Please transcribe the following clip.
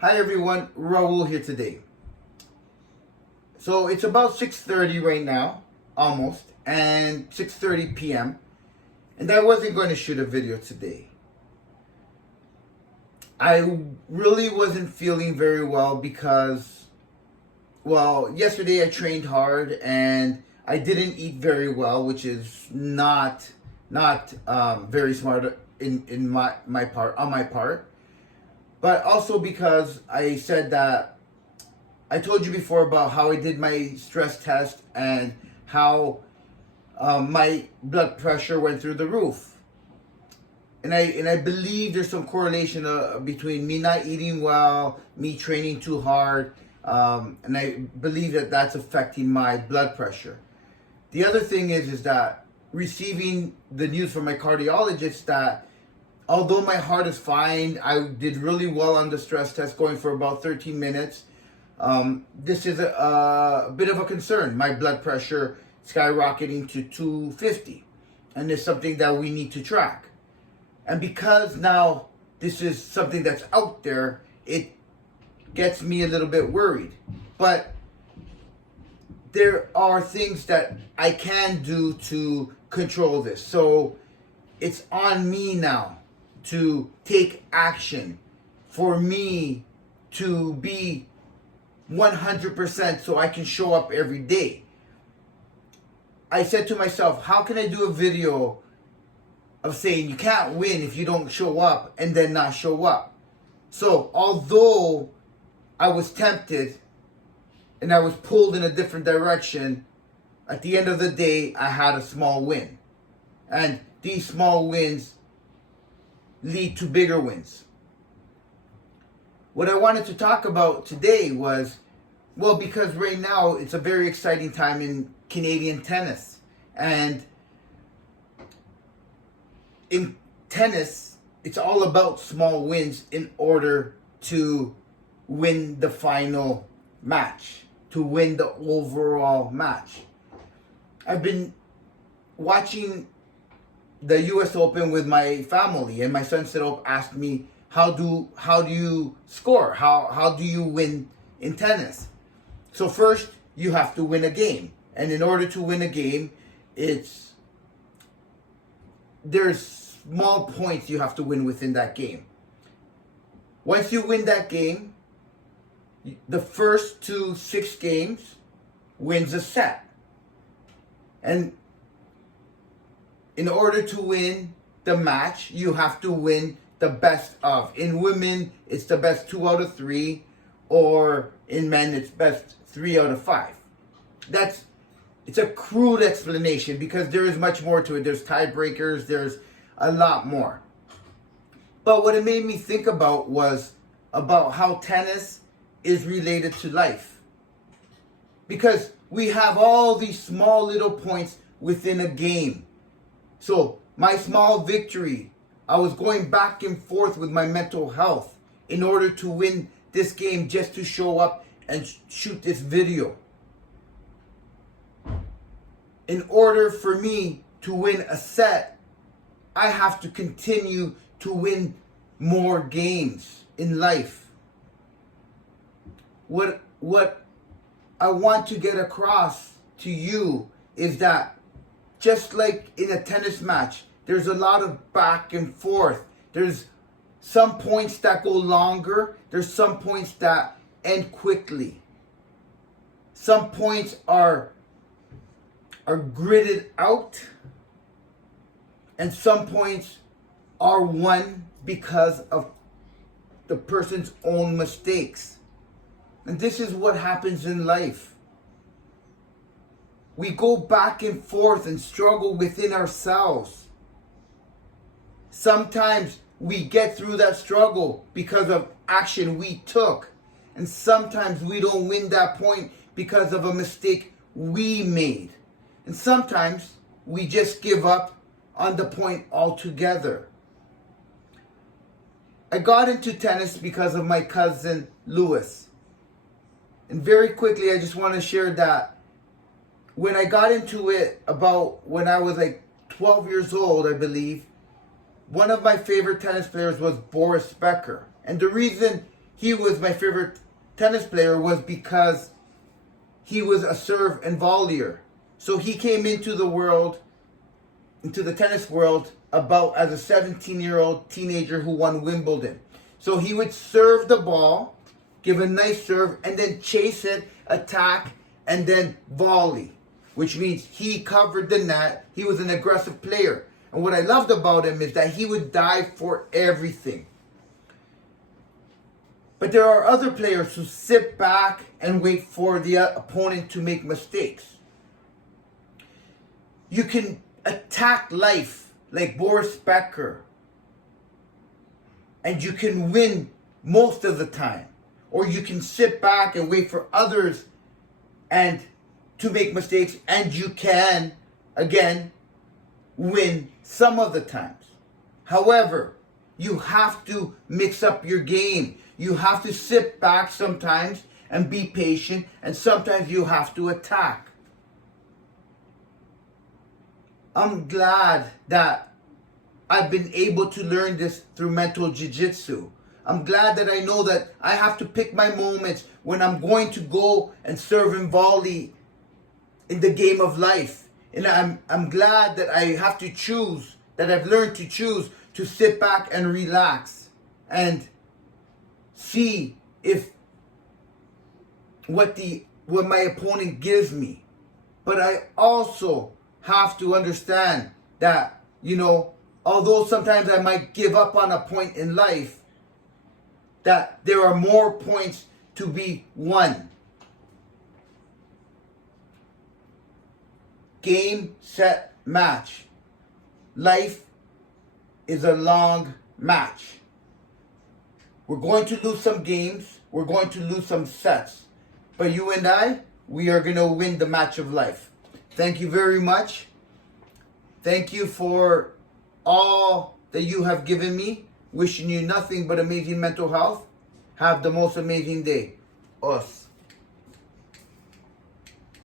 Hi everyone, Raul here today. So it's about 6:30 right now, almost, and 6:30 p.m. And I wasn't going to shoot a video today. I really wasn't feeling very well because, well, yesterday I trained hard and I didn't eat very well, which is not very smart in my part on my part. But also because I said that I told you before about how I did my stress test and how my blood pressure went through the roof. And I believe there's some correlation between me not eating well, me training too hard, and I believe that that's affecting my blood pressure. The other thing is that receiving the news from my cardiologist that although my heart is fine, I did really well on the stress test, going for about 13 minutes. This is a bit of a concern. My blood pressure skyrocketing to 250, and it's something that we need to track. And because now this is something that's out there, it gets me a little bit worried. But there are things that I can do to control this. So it's on me now to take action, for me to be 100% so I can show up every day. I said to myself, how can I do a video of saying you can't win if you don't show up and then not show up? So although I was tempted and I was pulled in a different direction, at the end of the day, I had a small win. And these small wins lead to bigger wins. What I wanted to talk about today was, well, because right now it's a very exciting time in Canadian tennis. And in tennis, it's all about small wins in order to win the final match, to win the overall match. I've been watching the U.S. Open with my family, and my son Sidop asked me, how do you score? How do you win in tennis? So first, you have to win a game. And in order to win a game, there's small points you have to win within that game. Once you win that game, the first to 6 games wins a set. And in order to win the match, you have to win the best of. In women, it's the best 2 out of 3, or in men, it's best 3 out of 5. It's a crude explanation because there is much more to it. There's tiebreakers, there's a lot more. But what it made me think about was about how tennis is related to life. Because we have all these small little points within a game. So my small victory, I was going back and forth with my mental health in order to win this game, just to show up and shoot this video. In order for me to win a set, I have to continue to win more games in life. What I want to get across to you is that just like in a tennis match, there's a lot of back and forth. There's some points that go longer. There's some points that end quickly. Some points are gridded out. And some points are won because of the person's own mistakes. And this is what happens in life. We go back and forth and struggle within ourselves. Sometimes we get through that struggle because of action we took. And sometimes we don't win that point because of a mistake we made. And sometimes we just give up on the point altogether. I got into tennis because of my cousin Lewis. And very quickly, I just want to share that when I got into it about when I was like 12 years old, I believe, one of my favorite tennis players was Boris Becker. And the reason he was my favorite tennis player was because he was a serve and volleyer. So he came into the world, into the tennis world, about as a 17-year-old teenager who won Wimbledon. So he would serve the ball, give a nice serve, and then chase it, attack, and then volley, which means he covered the net. He was an aggressive player. And what I loved about him is that he would dive for everything. But there are other players who sit back and wait for the opponent to make mistakes. You can attack life like Boris Becker, and you can win most of the time. Or you can sit back and wait for others and to make mistakes, and you can, again, win some of the times. However, you have to mix up your game. You have to sit back sometimes and be patient, and sometimes you have to attack. I'm glad that I've been able to learn this through mental jiu-jitsu. I'm glad that I know that I have to pick my moments when I'm going to go and serve and volley in the game of life. And I'm glad that I have to choose, that I've learned to choose to sit back and relax and see if what my opponent gives me. But I also have to understand that, although sometimes I might give up on a point in life, that there are more points to be won. Game, set, match. Life is a long match. We're going to lose some games. We're going to lose some sets. But you and I, we are going to win the match of life. Thank you very much. Thank you for all that you have given me. Wishing you nothing but amazing mental health. Have the most amazing day. Us.